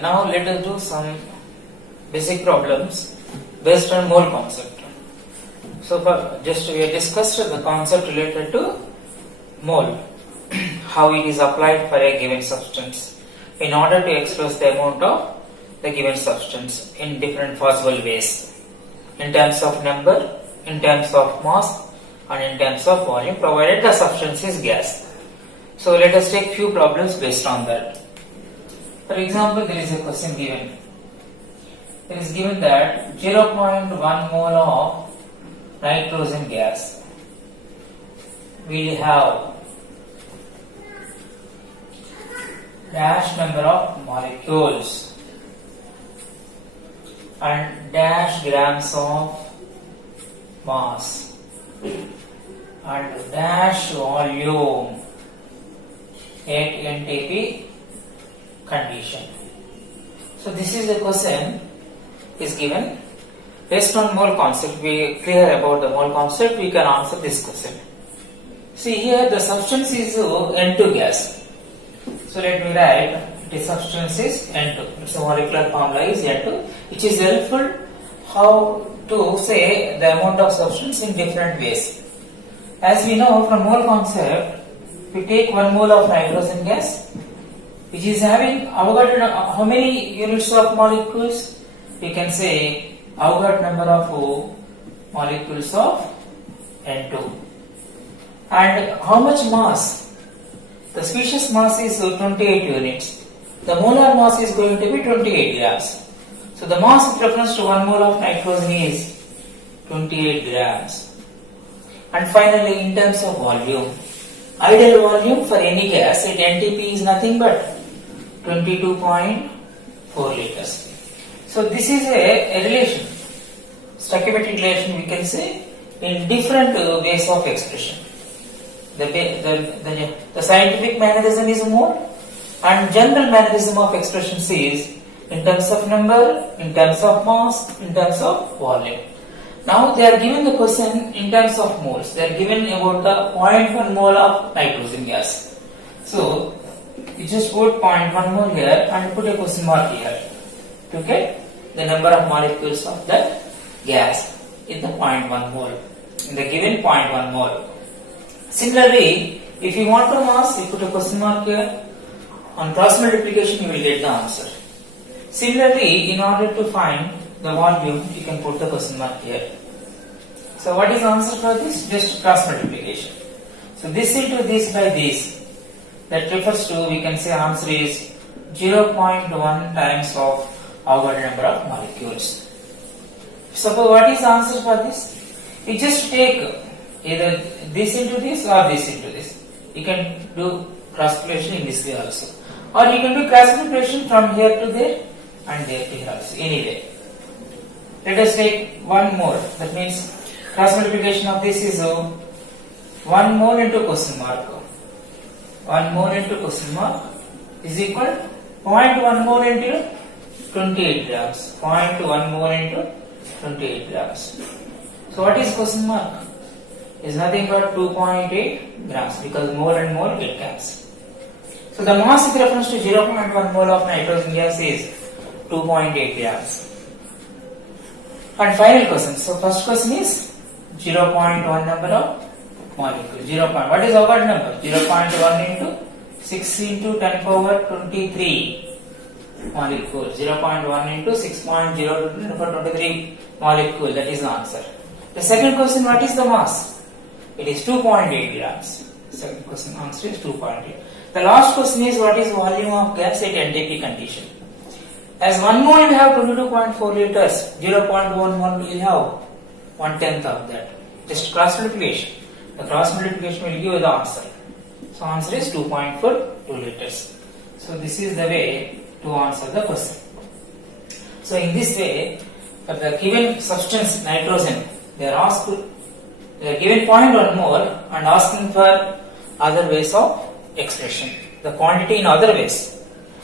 Now let us do some basic problems based on mole concept. So just we have discussed the concept related to mole, how it is applied for a given substance in order to express the amount of the given substance in different possible ways, in terms of number, in terms of mass, and in terms of volume, provided the substance is gas. So let us take few problems based on that. For example, there is a question given. It is given that 0.1 mole of nitrogen gas will have dash number of molecules and dash grams of mass and dash volume at NTP condition. So this is the question is given. Based on mole concept, we are clear about the mole concept, we can answer this question. See here the substance is N2 gas. So let me write the substance is N2. Its molecular formula is N2, which is helpful how to say the amount of substance in different ways. As we know from mole concept, we take 1 mole of nitrogen gas, which is having Avogadro, how many units of molecules? We can say Avogadro number of molecules of N2. And how much mass? The species mass is 28 units. The molar mass is going to be 28 grams. So the mass with reference to 1 mole of nitrogen is 28 grams. And finally, in terms of volume, ideal volume for any gas at NTP is nothing but 22.4 liters. So this is a relation, stoichiometric relation we can say in different ways of expression. The scientific mannerism is mole and general mannerism of expression is in terms of number, in terms of mass, in terms of volume. Now they are given the question in terms of moles. They are given about the 0.1 mole of nitrogen gas. So you just put 0.1 mole here and put a question mark here to get the number of molecules of the gas in the 0.1 mole, in the given 0.1 mole. Similarly, if you want the mass, you put a question mark here. On cross multiplication, you will get the answer. Similarly, in order to find the volume, you can put the question mark here. So what is the answer for this? Just cross multiplication. So this into this by this, that refers to, we can say answer is 0.1 times of Avogadro number of molecules. Suppose what is the answer for this? You just take either this into this or this into this. You can do cross multiplication in this way also. Or you can do cross multiplication from here to there and there to here also. Anyway. Let us take 1 mole. That means cross multiplication of this is 1 mole into question mark. 1 mole into question mark is equal to 0.1 mole into 28 grams. 0.1 mole into 28 grams. So what is question mark? Is nothing but 2.8 grams because mole and mole get cancelled. So the mass with reference to 0.1 mole of nitrogen gas is 2.8 grams. And final question. So first question is 0.1 number of molecule. 0. What is Avogadro number? 0.1 into 6 into 10 power 23 molecule. 0.1 into 6.0 to 10 power 23 molecule. That is the answer. The second question, what is the mass? It is 2.8 grams. Second question answer is 2.8. The last question is what is volume of gas at NTP condition? As 1 mole will have 22.4 liters, 0.1 mole will have 1/10 of that. Just cross multiplication. The cross multiplication will give you the answer. So answer is 2.42 liters. So this is the way to answer the question. So in this way, for the given substance nitrogen, they are given 0.1 mole and asking for other ways of expression, the quantity in other ways.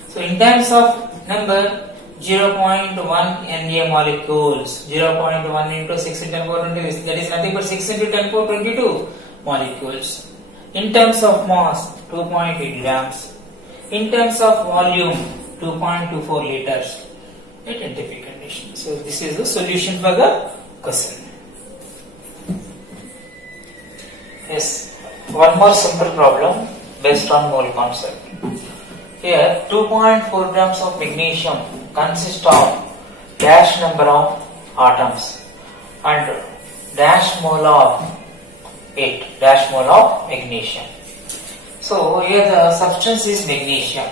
So in terms of number, 0.1 Na molecules, 0.1 into 6 into 10 power 22, that is nothing but 6 into 10 power 22 molecules. In terms of mass, 2.8 grams. In terms of volume, 2.24 liters at enthalpy condition. So this is the solution for the question. Yes, one more simple problem based on mole concept. Here 2.4 grams of magnesium consists of dash number of atoms and dash mole of magnesium. So here the substance is magnesium.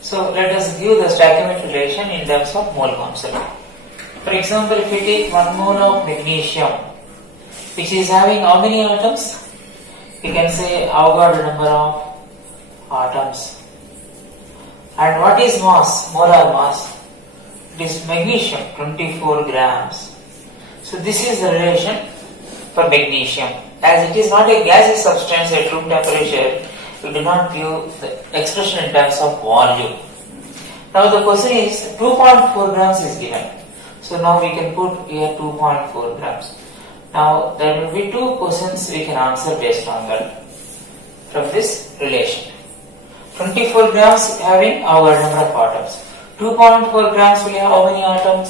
So let us give the stoichiometric relation in terms of mole concept. For example, if we take 1 mole of magnesium, which is having how many atoms? We can say Avogadro number of atoms. And what is mass? Molar mass. It is magnesium, 24 grams. So this is the relation for magnesium. As it is not a gaseous substance at room temperature, we do not give the expression in terms of volume. Now the question is 2.4 grams is given. So now we can put here 2.4 grams. Now there will be two questions we can answer based on that from this relation. 24 grams having our number of atoms. 2.4 grams will have how many atoms?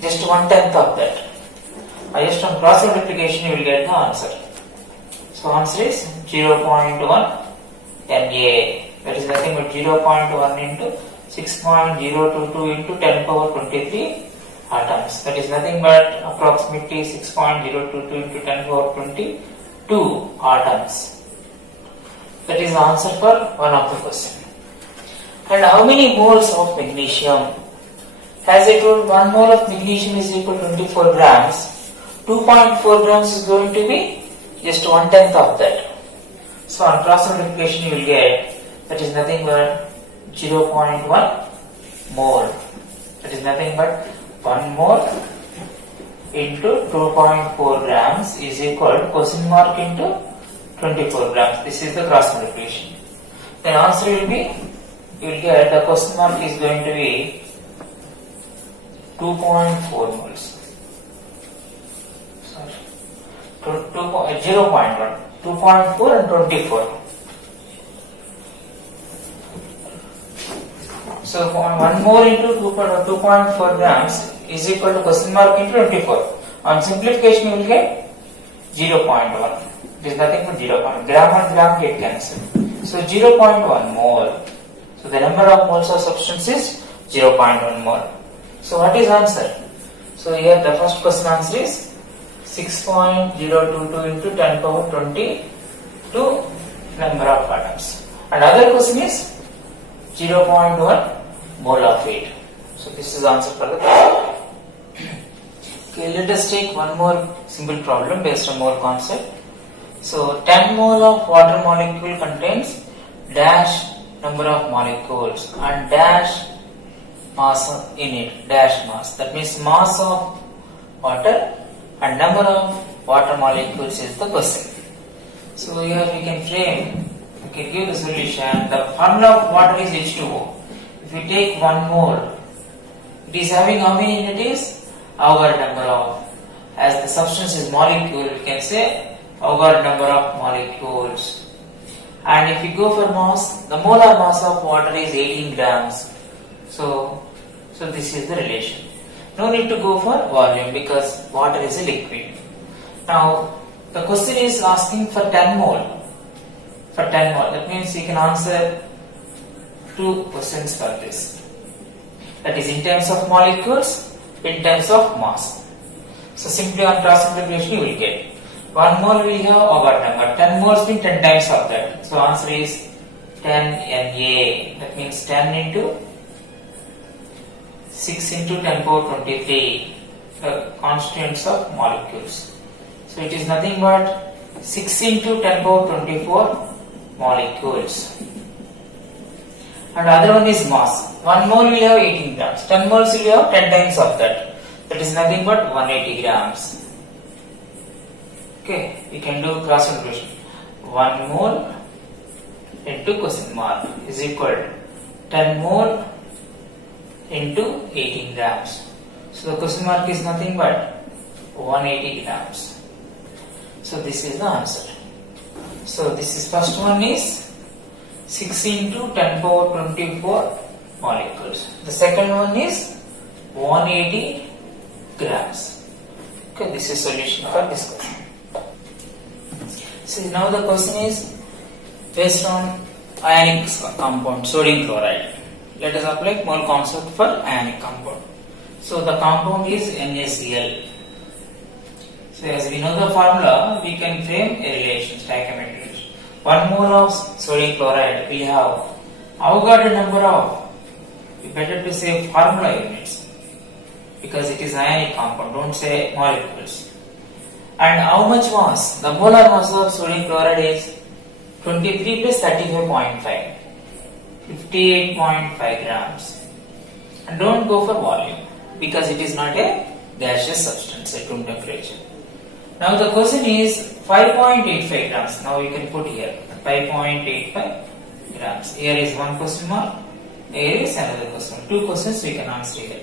Just 1/10 of that. Just on cross multiplication you will get the answer. So answer is 0.1 Na. That is nothing but 0.1 into 6.022 into 10 power 23 atoms. That is nothing but approximately 6.022 into 10 power 22 atoms. That is the answer for one of the question. And how many moles of magnesium? As I told, 1 mole of magnesium is equal to 24 grams. 2.4 grams is going to be just 1/10 of that. So on cross multiplication you will get that is nothing but 0.1 mole. That is nothing but 1 mole into 2.4 grams is equal to question mark into 24 grams. This is the cross multiplication. Then answer will be, you will get the question mark is going to be 2.4 moles. Sorry. 0.1. 2.4 and 24. So 1 mole into 2.4 grams is equal to question mark into 24. On simplification you will get 0.1. It is nothing but 0.1. Gram and gram get cancelled. So 0.1 mole. So the number of moles of substance is 0.1 mole. So what is answer? So here the first question answer is 6.022 into 10 power 22 number of atoms. And other question is 0.1 mole of it. So this is the answer for the question. Okay, let us take one more simple problem based on mole concept. So 10 mole of water molecule contains dash number of molecules and dash mass in it, dash mass. That means mass of water and number of water molecules is the question. So here we can frame, we can give the solution. The formula of water is H2O. If we take 1 mole, it is having how many unities? Avogadro number of. As the substance is molecule, we can say Avogadro number of molecules. And if we go for mass, the molar mass of water is 18 grams. So this is the relation. No need to go for volume because water is a liquid. Now the question is asking for 10 mole. For 10 mole, that means you can answer two questions for this. That is in terms of molecules, in terms of mass. So simply on cross multiplication you will get 1 mole will have Avogadro number. 10 moles means 10 times of that. So answer is 10 Na. That means 10 into 6 into 10 power 23 the constituents of molecules. So it is nothing but 6 into 10 power 24 molecules. And other one is mass. 1 mole will have 18 grams. 10 moles will have 10 times of that. That is nothing but 180 grams. Okay, we can do cross multiplication. 1 mole into question mark is equal to 10 mole into 18 grams. So the question mark is nothing but 180 grams. So this is the answer. So this is first one is 6 into 10 power 24 molecules. The second one is 180 grams. Okay, this is solution for this question. So now the question is based on ionic compound sodium chloride. Let us apply mole concept for ionic compound. So the compound is NaCl. So as we know the formula, we can frame a relation, stoichiometry. 1 mole of sodium chloride will have Avogadro number of, better to say formula units, because it is ionic compound, don't say molecules. And how much mass? The molar mass of sodium chloride is 23 plus 35.5, 58.5 grams. And don't go for volume, because it is not a gaseous substance at room temperature. Now the question is 5.85 grams. Now you can put here 5.85 grams. Here is one question mark. Here is another question. Two questions we can answer here.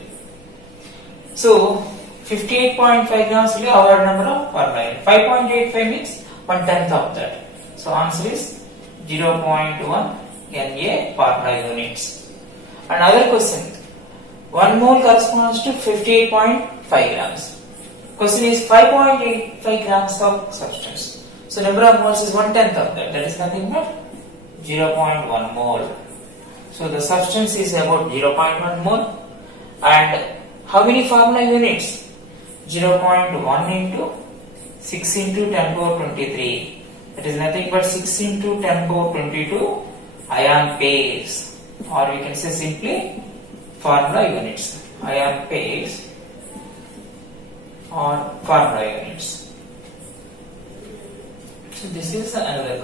So 58.5 grams will be our number of formula. 5.85 means 1/10 of that. So answer is 0.1 Na formula units. Another question. 1 mole corresponds to 58.5 grams. Question is 5.85 grams of substance. So number of moles is 1/10 of that. That is nothing but 0.1 mole. So the substance is about 0.1 mole. And how many formula units? 0.1 into 6 into 10 power 23. That is nothing but 6 into 10 power 22 ion pairs. Or we can say simply formula units. Ion pairs or formula units. So this is another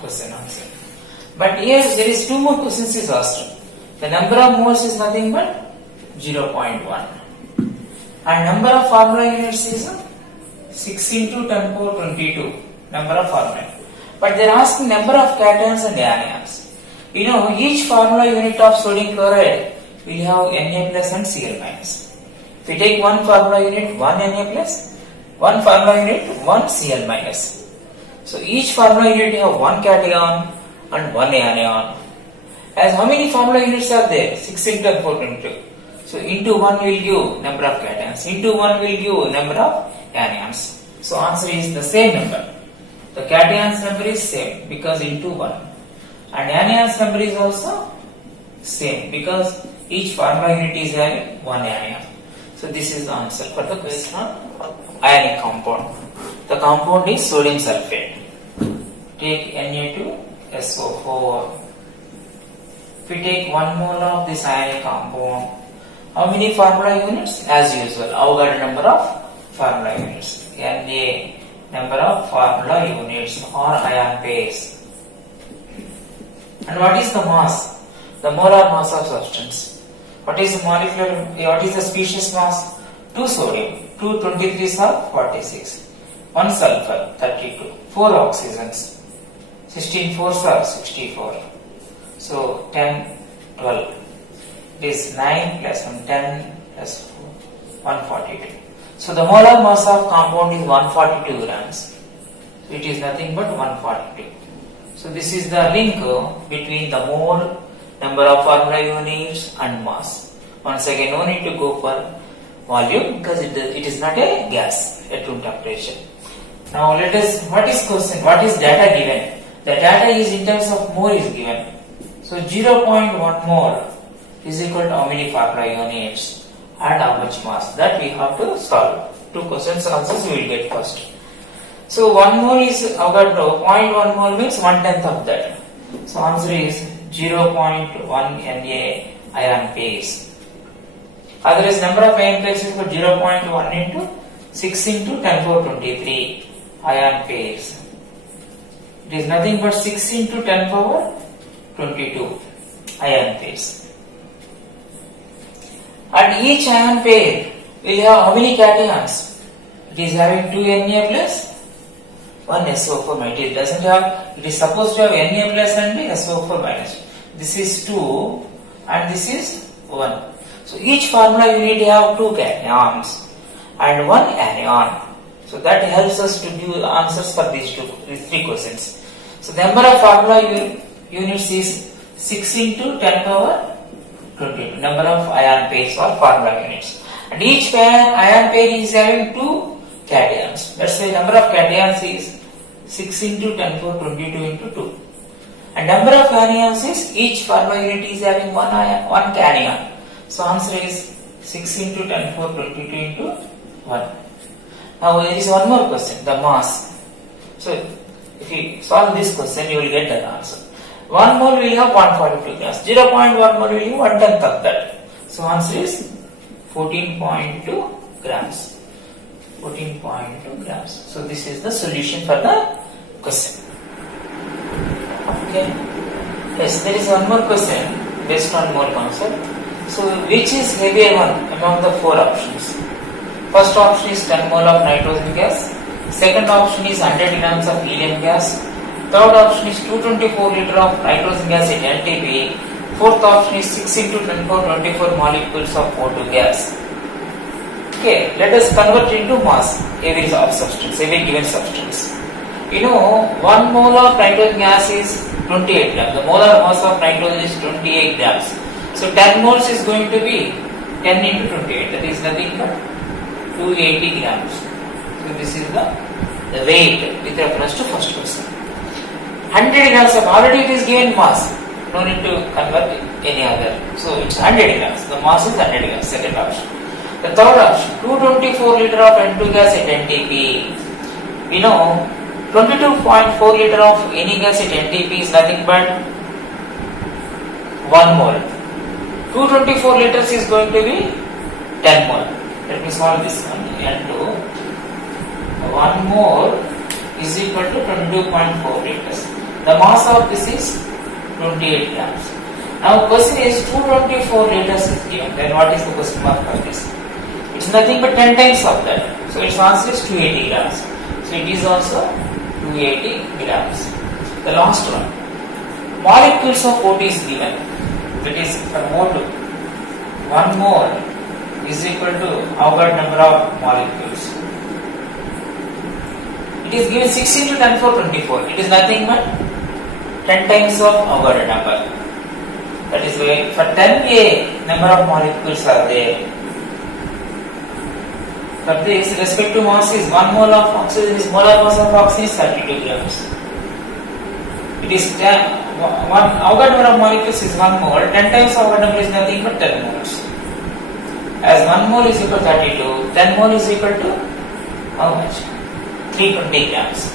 question answer. But here there is two more questions is asked. The number of moles is nothing but 0.1. And number of formula units is 6 into 10 power 22. Number of formula. But they are asking number of cations and anions. You know, each formula unit of sodium chloride will have Na plus and Cl minus. If we take one formula unit, 1 Na plus, one formula unit, 1 Cl minus. So each formula unit have one cation and one anion. As how many formula units are there? 6 into 10 power 22. So into 1 will give number of cations, into 1 will give number of anions. So answer is the same number. The cations number is same because into 1. And anions number is also same because each formula unit is having one anion. So this is the answer for the question on ionic compound. The compound is sodium sulfate. Take Na2SO4. If we take 1 mole of this ionic compound, how many formula units? As usual, Avogadro number of formula units. Na number of formula units or ion pairs. And what is the mass? The molar mass of substance. What is the molecular? What is the species mass? 2 sodium, 2 23s are 46, 1 sulfur 32, 4 oxygens, 16 4s are 64. So 10, 12. It is 9 plus 1, 10 plus 4, 142. So the molar mass of compound is 142 grams. So it is nothing but 142. So this is the link between the mole, number of formula units and mass. Once again, no need to go for volume because it is not a gas at room temperature. Now let us, what is question? What is data given? The data is in terms of mole is given. So 0.1 mole is equal to how many formula units and how much mass? That we have to solve. Two questions answers we will get first. So 1 mole is Avogadro, 0.1 mole means 1/10 of that. So answer is 0.1 Na ion pairs. Otherwise number of ion pairs is 0.1 into 6 into 10 power 23 ion pairs. It is nothing but 6 into 10 power 22 ion pairs. And each ion pair will have how many cations? It is having 2 Na plus 1 SO4 minus. It doesn't have, it is supposed to have Na plus and SO4 minus. This is 2 and this is 1. So each formula unit have 2 cations and 1 anion. So that helps us to give answers for these 3 questions. So the number of formula units is 6 into 10 power 22. Number of ion pairs or formula units. And each ion pair is having 2 cations. That's why number of cations is 6 into 10 power 22 into 2. And number of anions is each formula unit is having 1 cation. So answer is 6 into 10 power 22 into 1. Now there is one more question, the mass. So if you solve this question, you will get the answer. 1 mole will have 142 grams. 0.1 mole will have 1/10 of that. So answer is 14.2 grams. 14.2 grams. So this is the solution for the question. Okay. Yes, there is one more question based on mole concept. So which is heavier one among the 4 options? First option is 10 mole of nitrogen gas. Second option is 100 grams of helium gas. Third option is 224 liter of nitrogen gas in LTP. Fourth option is 6 into 10 power 24 molecules of O2 gas. Okay, let us convert into mass, every substance, every given substance. You know, 1 mole of nitrogen gas is 28 grams. The molar mass of nitrogen is 28 grams. So 10 moles is going to be 10 into 28. That is nothing but 280 grams. So this is the weight with reference to first question. 100 grams of already it is given mass. No need to convert any other. So it's 100 grams. The mass is 100 grams. Second option. The third option, 224 liter of N2 gas at NTP. We know 22.4 liter of any gas at NTP is nothing but 1 mole. 224 liters is going to be 10 mole. Let me solve this one. N2, 1 mole is equal to 22.4 liters. The mass of this is 28 grams. Now question is 224 liters is given. Then what is the question mark for this? It's nothing but 10 times of that. So its answer is 280 grams. So it is also 280 grams. The last one. Molecules of O2 is given. That is for O2. 1 mole is equal to Avogadro number of molecules. It is given 6 into 10 power 24. It is nothing but 10 times of Avogadro number. That is why for 10A number of molecules are there. For this, respective mass is 1 mole of oxygen, is molar mass of oxygen is 32 grams. It is 1 Avogadro number of molecules is 1 mole, 10 times Avogadro number is nothing but 10 moles. As 1 mole is equal to 32, 10 mole is equal to how much? 320 grams.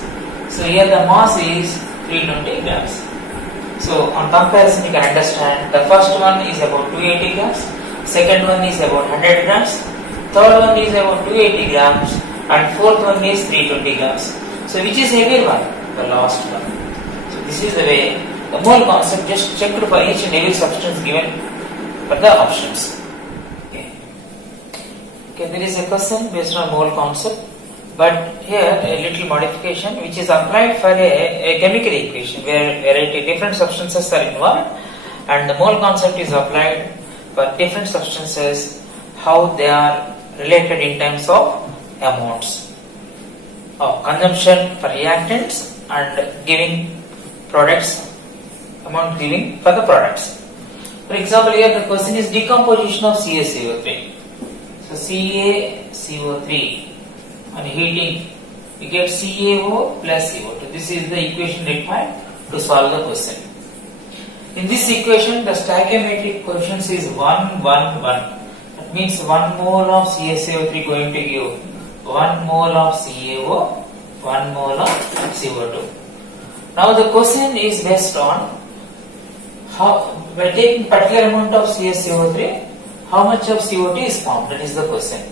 So here the mass is 320 grams. So on comparison you can understand the first one is about 280 grams, second one is about 100 grams, third one is about 280 grams and fourth one is 320 grams. So which is heavier one? The last one. So this is the way the mole concept just checked for each and every substance given for the options. Okay, there is a question based on mole concept, but here a little modification which is applied for a chemical equation where variety different substances are involved, and the mole concept is applied for different substances, how they are related in terms of amounts of consumption for reactants and giving products, amount giving for the products. For example, here the question is decomposition of CaCO3. So CaCO3 on heating we get CaO plus CO2. This is the equation required to solve the question. In this equation the stoichiometric coefficient is 1, 1, 1. That means 1 mole of CaCO3 going to give 1 mole of CaO, 1 mole of CO2. Now the question is based on how, by taking particular amount of CaCO3, how much of CO2 is formed? That is the question.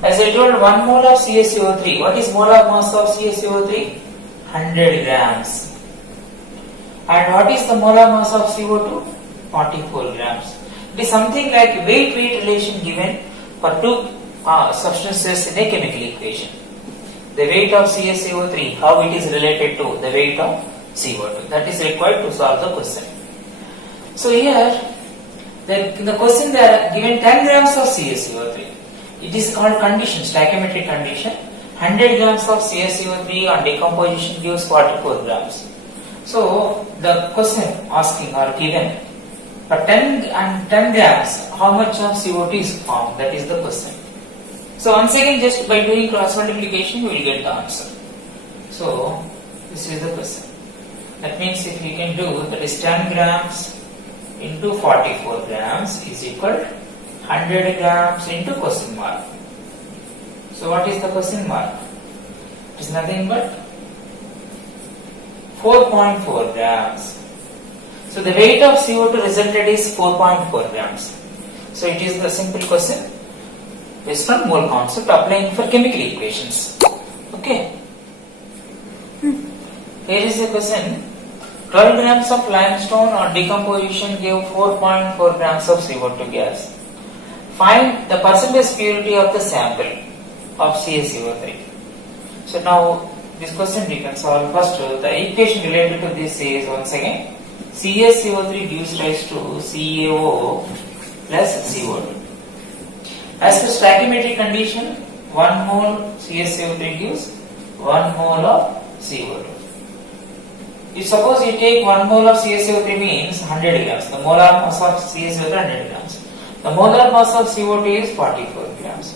As I told, 1 mole of CaCO3. What is molar mass of CaCO3? 100 grams. And what is the molar mass of CO2? 44 grams. It is something like weight-weight relation given for two substances in a chemical equation. The weight of CaCO3, how it is related to the weight of CO2. That is required to solve the question. So here, in the question they are given 10 grams of CaCO3. It is called condition, stoichiometric condition. 100 grams of CaCO3 on decomposition gives 44 grams. So the question asking or given For 10 grams, how much of CO2 is formed? That is the question. So once again, just by doing cross multiplication, you will get the answer. So this is the question. That means if we can do, that is 10 grams into 44 grams is equal to 100 grams into question mark. So what is the question mark? It is nothing but 4.4 grams. So the weight of CO2 resulted is 4.4 grams. So it is the simple question based on mole concept applying for chemical equations. Okay. Here is the question. 12 grams of limestone on decomposition gave 4.4 grams of CO2 gas. Find the percentage purity of the sample of CaCO3. So now this question we can solve. First, the equation related to this is once again CaCO3 gives rise to CaO plus CO2. As per stoichiometric condition, 1 mole CaCO3 gives 1 mole of CO2. If suppose you take 1 mole of CaCO3 means 100 grams, the molar mass of CaCO3 is 100 grams. The molar mass of CO2 is 44 grams.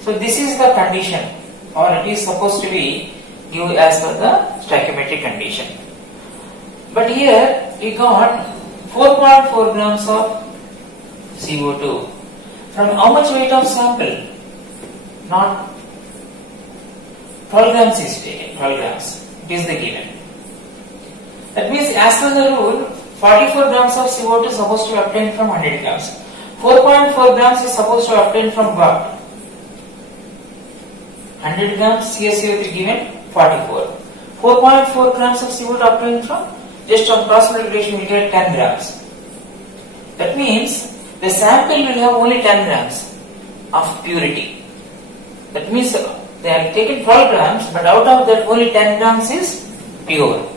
So this is the condition, or it is supposed to be given as per the stoichiometric condition. But here we got 4.4 grams of CO2. From how much weight of sample? Not 12 grams is taken, 12 grams. It is the given. That means as per the rule, 44 grams of CO2 is supposed to be obtained from 100 grams. 4.4 grams is supposed to be obtained from what? 100 grams CaCO3 given 44. 4.4 grams of CO2 obtained from, just on cross multiplication we get 10 grams. That means the sample will have only 10 grams of purity. That means they have taken 12 grams, but out of that only 10 grams is pure.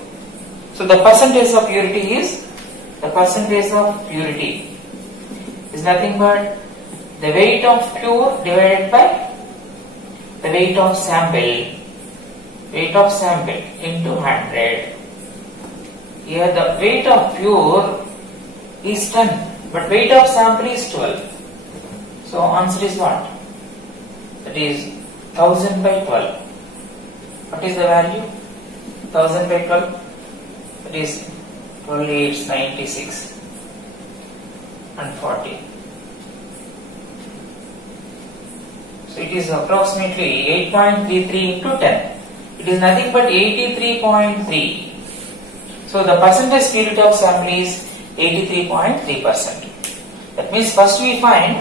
So the percentage of purity is nothing but the weight of pure divided by the weight of sample into 100. Here the weight of pure is 10, but weight of sample is 12. So answer is what? That is 1000 by 12. What is the value? 1000 by 12. That is 12 8 96 and 40. So it is approximately 8.33 into 10. It is nothing but 83.3. So the percentage purity of sample is 83.3%. That means first we find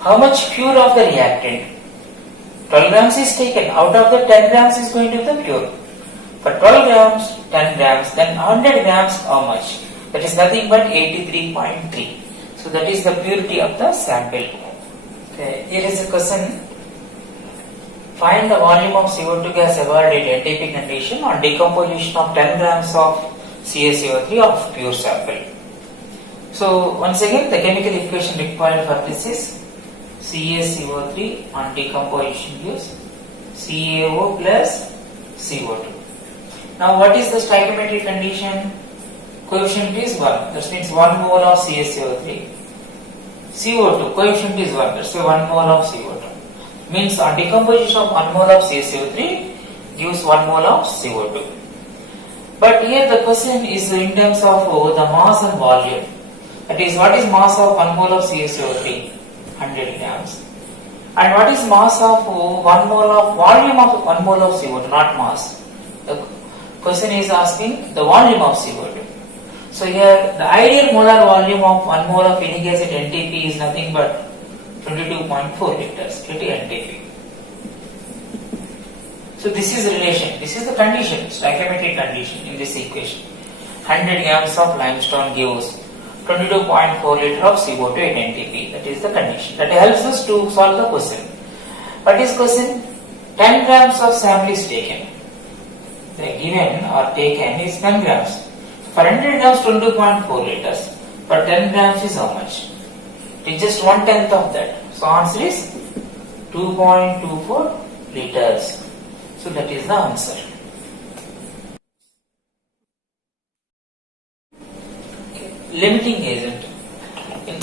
how much pure of the reactant. 12 grams is taken. Out of the 10 grams is going to be the pure. For 12 grams, 10 grams, then 100 grams, how much? That is nothing but 83.3. So that is the purity of the sample. Okay. Here is a question. Find the volume of CO2 gas evolved at NTP condition on decomposition of 10 grams of CaCO3 of pure sample. So once again, the chemical equation required for this is CaCO3 on decomposition gives CaO plus CO2. Now what is the stoichiometric condition? Coefficient is 1. That means 1 mole of CaCO3. CO2 coefficient is 1. That's 1 mole of CO2. Means on decomposition of 1 mole of CaCO3 gives 1 mole of CO2. But here the question is in terms of the mass and volume. That is, what is mass of 1 mole of CaCO3? 100 grams. And what is mass of 1 mole of volume of 1 mole of CO2? Not mass. The question is asking the volume of CO2. So here the ideal molar volume of 1 mole of any gas at NTP is nothing but 22.4 liters at NTP. So this is relation, this is the condition, stoichiometric condition in this equation. 100 grams of limestone gives 22.4 liter of CO2 at NTP. That is the condition. That helps us to solve the question. What is question? 10 grams of sample is taken. The given or taken is 10 grams. For 100 grams, 22.4 liters. For 10 grams is how much? It is just 1/10 of that. So answer is 2.24 liters. So that is the answer. Okay. Limiting agent.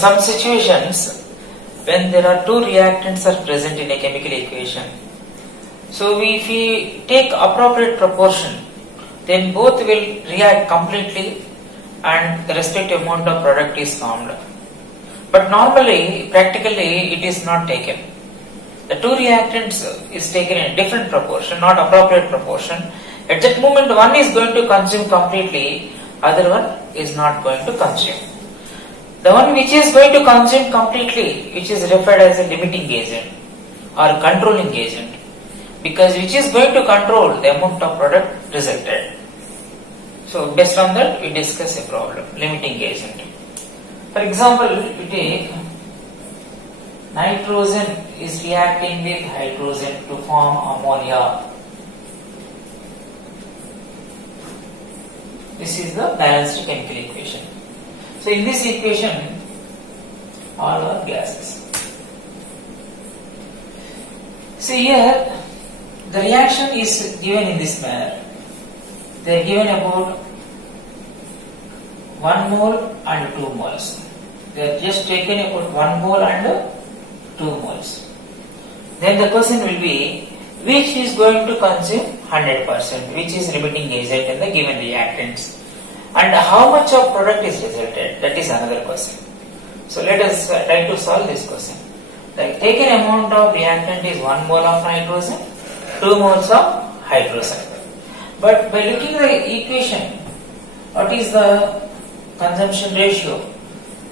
some situations when there are two reactants are present in a chemical equation, so if we take appropriate proportion, then both will react completely and the respective amount of product is formed. But normally, practically, it is not taken. The two reactants is taken in different proportion, not appropriate proportion. At that moment, one is going to consume completely, other one is not going to consume. The one which is going to consume completely, which is referred as a limiting agent or controlling agent, because which is going to control the amount of product resulted. So based on that, we discuss a problem, limiting agent. For example, we take nitrogen is reacting with hydrogen to form ammonia. This is the balanced chemical equation. So in this equation, all are gases. See here, the reaction is given in this manner. They are given about 1 mole and 2 moles. They are just taken about 1 mole and 2 moles. Then the question will be, which is going to consume 100%, which is limiting agent in the given reactants, and how much of product is resulted, that is another question. So let us try to solve this question. The taken amount of reactant is 1 mole of nitrogen, 2 moles of hydrogen. But by looking at the equation, what is the consumption ratio?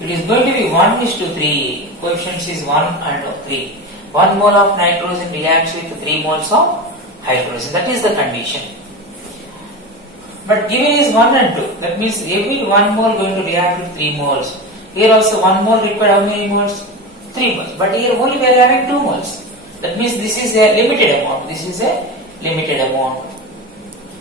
It is going to be 1:3, coefficients is 1 and 3. 1 mole of nitrogen reacts with 3 moles of hydrogen, that is the condition. But given is 1 and 2, that means every 1 mole going to react with 3 moles. Here also 1 mole required how many moles? 3 moles. But here only we are having 2 moles. That means this is a limited amount. This is a limited amount.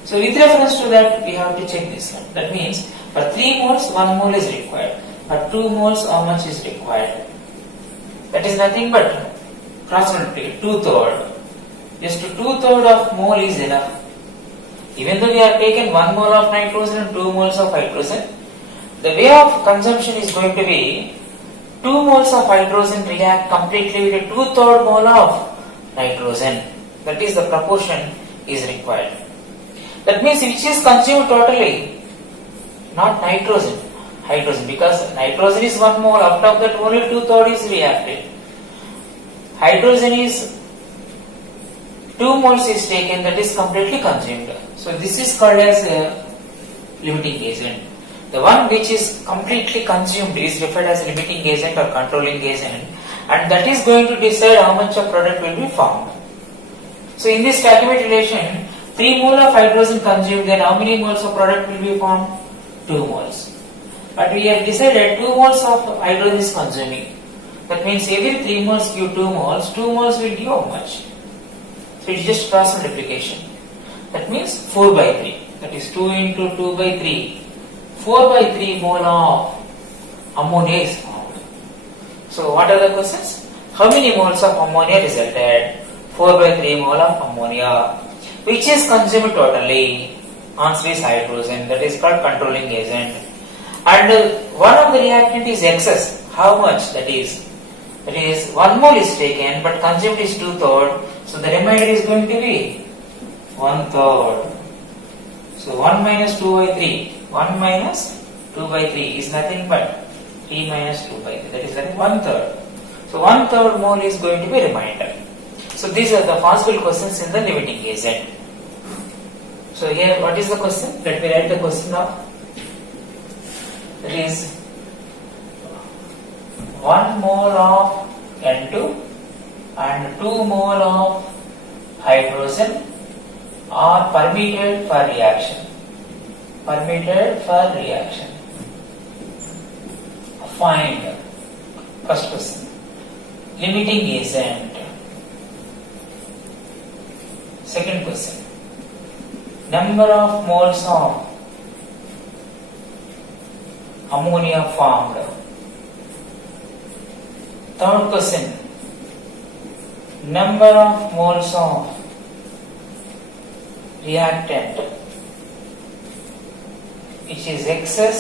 So with reference to that, we have to check this one. That means for 3 moles, 1 mole is required. For 2 moles, how much is required? That is nothing but cross multiply, 2/3. Just 2/3 of mole is enough. Even though we have taken 1 mole of nitrogen and 2 moles of hydrogen, the way of consumption is going to be 2 moles of hydrogen react completely with a 2/3 mole of nitrogen. That is the proportion is required. That means which is consumed totally, not nitrogen, hydrogen, because nitrogen is 1 mole, out of that only 2/3 is reacted. Hydrogen is 2 moles is taken, that is completely consumed. So this is called as a limiting agent. The one which is completely consumed is referred as limiting agent or controlling agent, and that is going to decide how much of product will be formed. So in this Stoichiometric relation, 3 mole of hydrogen consumed, then how many moles of product will be formed? 2 moles. But we have decided 2 moles of hydrogen is consuming. That means every 3 moles give 2 moles, 2 moles will give how much? So it is just cross multiplication. That means 4/3. That is 2 into 2/3. 4/3 mole of ammonia is formed. So what are the questions? How many moles of ammonia resulted? 4/3 mole of ammonia. Which is consumed totally? Answer is hydrogen. That is called controlling agent. And one of the reactant is excess. How much? That is 1 mole is taken, but consumed is 2/3. So the remainder is going to be 1/3. So 1 minus 2/3. 1 minus 2/3 is nothing but 3 minus 2/3. That is like 1/3. So 1/3 mole is going to be remainder. So these are the possible questions in the limiting agent. So here, what is the question? Let me write the question now. That is 1 mole of N2 and 2 mole of hydrogen are permitted for reaction. Permitted for reaction. Find. First question. Limiting agent. Second question. Number of moles of ammonia formed. Third question. Number of moles of reactant which is excess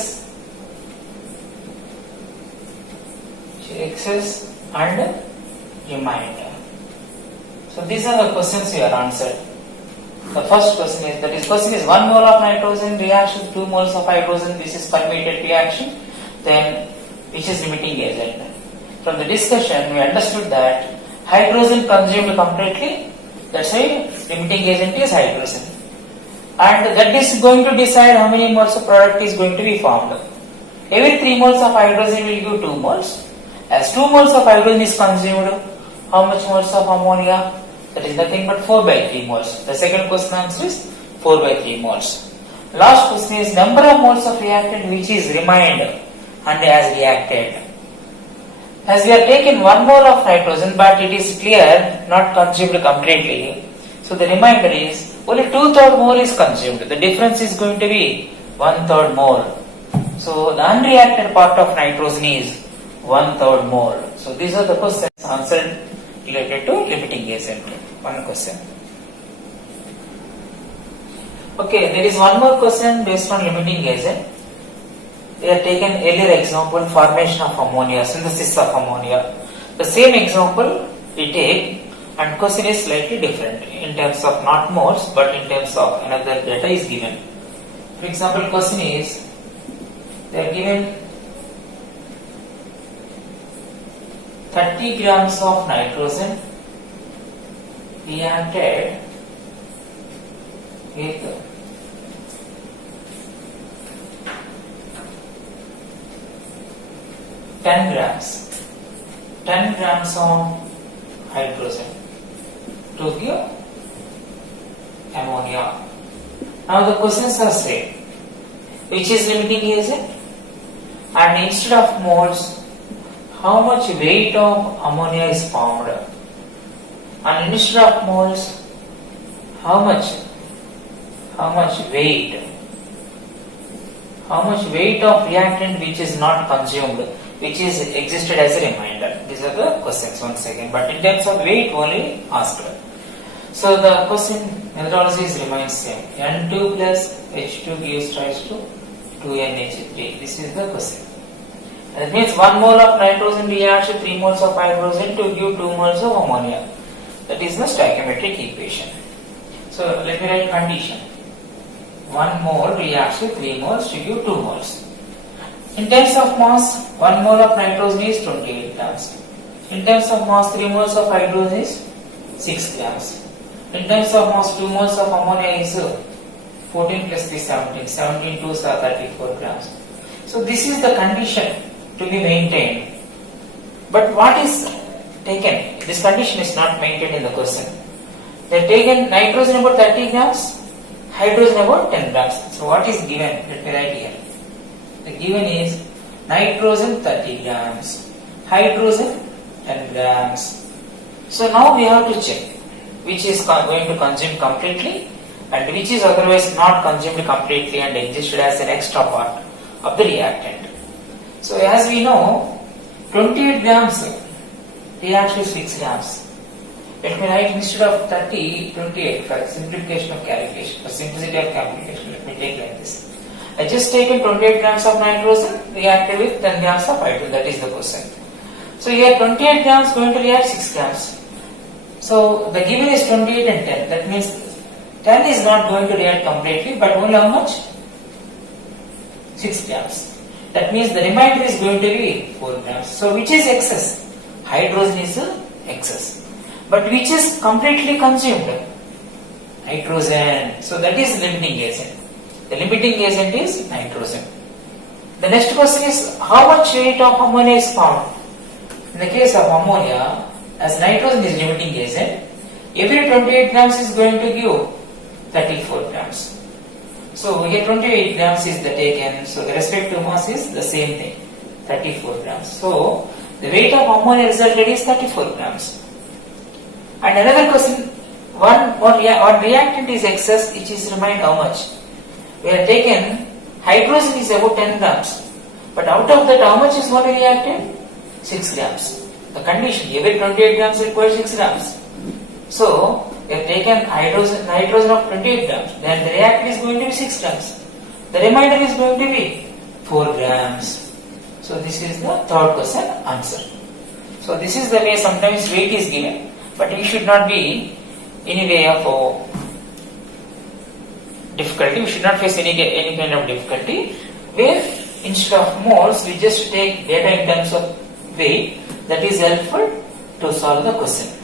excess and remainder. So these are the questions we are answered. The first question is, that is question is 1 mole of nitrogen reacts with 2 moles of hydrogen. This is permeated reaction. Then which is limiting agent? From the discussion we understood that hydrogen consumed completely, that's why limiting agent is hydrogen. And that is going to decide how many moles of product is going to be formed. Every 3 moles of hydrogen will give 2 moles. As 2 moles of hydrogen is consumed, how much moles of ammonia? That is nothing but 4 by 3 moles. The second question answer is 4 by 3 moles. Last question is number of moles of reactant which is remained and has reacted. As we have taken 1 mole of nitrogen, but it is clear not consumed completely. So the remainder is only 2/3 mole is consumed. The difference is going to be 1/3 mole. So the unreacted part of nitrogen is 1/3 mole. So these are the questions answered related to limiting agent. One question. Okay, there is one more question based on limiting agent. We have taken earlier example, formation of ammonia, synthesis of ammonia. The same example we take, and question is slightly different in terms of not moles but in terms of another data is given. For example, question is, they are given 30 grams of nitrogen reacted with 10 grams of hydrogen to give ammonia. Now the questions are same. Which is limiting agent? And instead of moles, how much weight of ammonia is formed? And instead of moles, how much weight of reactant which is not consumed, which is existed as a reminder? These are the questions once again, but in terms of weight only asked. So the question methodology remains same. N2 plus H2 gives rise to 2NH3. This is the question. That means 1 mole of nitrogen reacts with 3 moles of hydrogen to give 2 moles of ammonia. That is the stoichiometric equation. So let me write condition. 1 mole reacts with 3 moles to give 2 moles. In terms of mass, 1 mole of nitrogen is 28 grams. In terms of mass, 3 moles of hydrogen is 6 grams. In terms of mass, 2 moles of ammonia is 14 plus 3, 17. 17 2s are 34 grams. So this is the condition to be maintained. But what is taken? This condition is not maintained in the question. They have taken nitrogen about 30 grams, hydrogen about 10 grams. So what is given? Let me write here. The given is nitrogen 30 grams, hydrogen 10 grams. So now we have to check which is going to consume completely and which is otherwise not consumed completely and existed as an extra part of the reactant. So as we know, 28 grams reacts with 6 grams. Let me write instead of 30, 28 for simplification of calculation, for simplicity of calculation. Let me take like this. I just taken 28 grams of nitrogen reacted with 10 grams of hydrogen. That is the question. So here 28 grams going to react 6 grams. So the given is 28 and 10. That means 10 is not going to react completely, but only how much? 6 grams. That means the remainder is going to be 4 grams. So which is excess? Hydrogen is excess. But which is completely consumed? Nitrogen. So that is limiting agent. The limiting agent is nitrogen. The next question is how much weight of ammonia is found? In the case of ammonia, as nitrogen is limiting agent, every 28 grams is going to give 34 grams. So here 28 grams is the taken, so the respective mass is the same thing, 34 grams. So the weight of ammonia resulted is 34 grams. And another question, one reactant is excess, which is remained how much? We have taken hydrogen is about 10 grams, but out of that how much is one reactant? 6 grams. The condition, every 28 grams requires 6 grams. So we have taken nitrogen of 28 grams, then the reactant is going to be 6 grams. The remainder is going to be 4 grams. So this is the third question answer. So this is the way sometimes weight is given, but we should not be any way of difficulty. We should not face any kind of difficulty. Where instead of moles, we just take data in terms of weight. That is helpful to solve the question.